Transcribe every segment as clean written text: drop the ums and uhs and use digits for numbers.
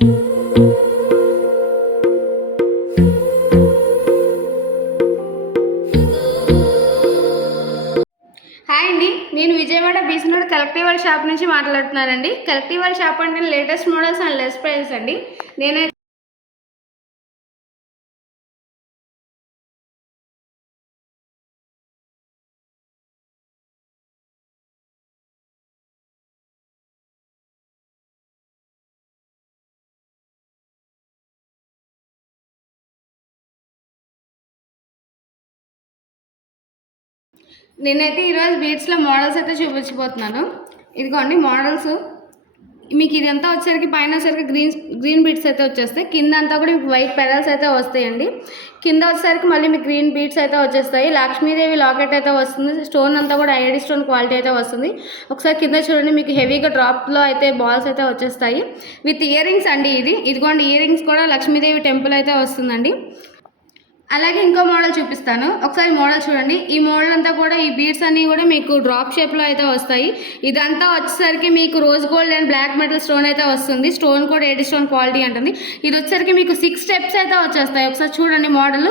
Hi అండి, నేను Vijayawada BC road collective వాళ్ళ షాప్ నుంచి మాట్లాడుతున్నానండి. కలెక్టివ్ వాళ్ళ షాప్ అంటే latest models and less price అండి. నేనైతే ఈరోజు బీట్స్లో మోడల్స్ అయితే చూపించబోతున్నాను. ఇదిగోండి మోడల్స్. మీకు ఇదంతా వచ్చేసరికి పైన వచ్చేసరికి గ్రీన్ బీట్స్ అయితే వచ్చేస్తాయి. కింద అంతా కూడా మీకు వైట్ పెడల్స్ అయితే వస్తాయండి. కింద వచ్చేసరికి మళ్ళీ మీకు గ్రీన్ బీట్స్ అయితే వచ్చేస్తాయి. లక్ష్మీదేవి లాకెట్ అయితే వస్తుంది. స్టోన్ అంతా కూడా ఐడి స్టోన్ క్వాలిటీ అయితే వస్తుంది. ఒకసారి కింద చూడండి, మీకు హెవీగా డ్రాప్లో అయితే బాల్స్ అయితే వచ్చేస్తాయి విత్ ఇయర్ రింగ్స్ అండి. ఇదిగోండి ఇయర్ రింగ్స్ కూడా లక్ష్మీదేవి టెంపుల్ అయితే వస్తుందండి. అలాగే ఇంకో మోడల్ చూపిస్తాను, ఒకసారి మోడల్ చూడండి. ఈ మోడల్ అంతా కూడా ఈ బీడ్స్ అన్నీ కూడా మీకు డ్రాప్ షేప్లో అయితే వస్తాయి. ఇదంతా వచ్చేసరికి మీకు rose gold and black metal stone అయితే వస్తుంది. స్టోన్ కూడా ఎయిటీ స్టోన్ క్వాలిటీ ఉంటుంది. ఇది వచ్చేసరికి మీకు 6 స్టెప్స్ అయితే వచ్చేస్తాయి. ఒకసారి చూడండి మోడల్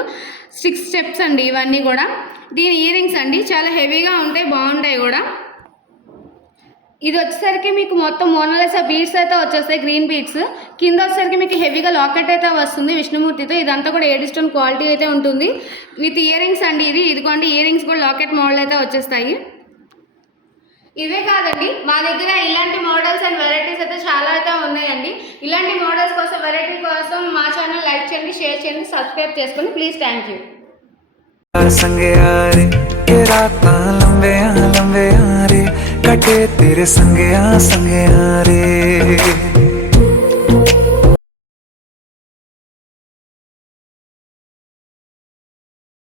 6 స్టెప్స్ అండి. ఇవన్నీ కూడా దీని ఇయర్ రింగ్స్ అండి, చాలా హెవీగా ఉంటాయి, బాగుంటాయి కూడా. ఇది వచ్చేసరికి మీకు మొత్తం మోనాలిసా బీడ్స్ అయితే వచ్చేస్తాయి, గ్రీన్ బీడ్స్. కింద వచ్చేసరికి మీకు హెవీగా లాకెట్ అయితే వస్తుంది విష్ణుమూర్తితో. ఇదంతా కూడా 8 స్టోన్ క్వాలిటీ అయితే ఉంటుంది విత్ ఇయర్ రింగ్స్ అండి. ఇదిగోండి ఇయర్ రింగ్స్ కూడా లాకెట్ మోడల్ అయితే వచ్చేస్తాయి. ఇవే కాదండి, మా దగ్గర ఇలాంటి మోడల్స్ అండ్ వెరైటీస్ అయితే చాలా అయితే ఉన్నాయండి. ఇలాంటి మోడల్స్ కోసం, వెరైటీ కోసం మా ఛానల్ లైక్ చేయండి, షేర్ చేయండి, సబ్స్క్రైబ్ చేసుకోండి ప్లీజ్. Thank you. कटे तेरे संगे आ रे।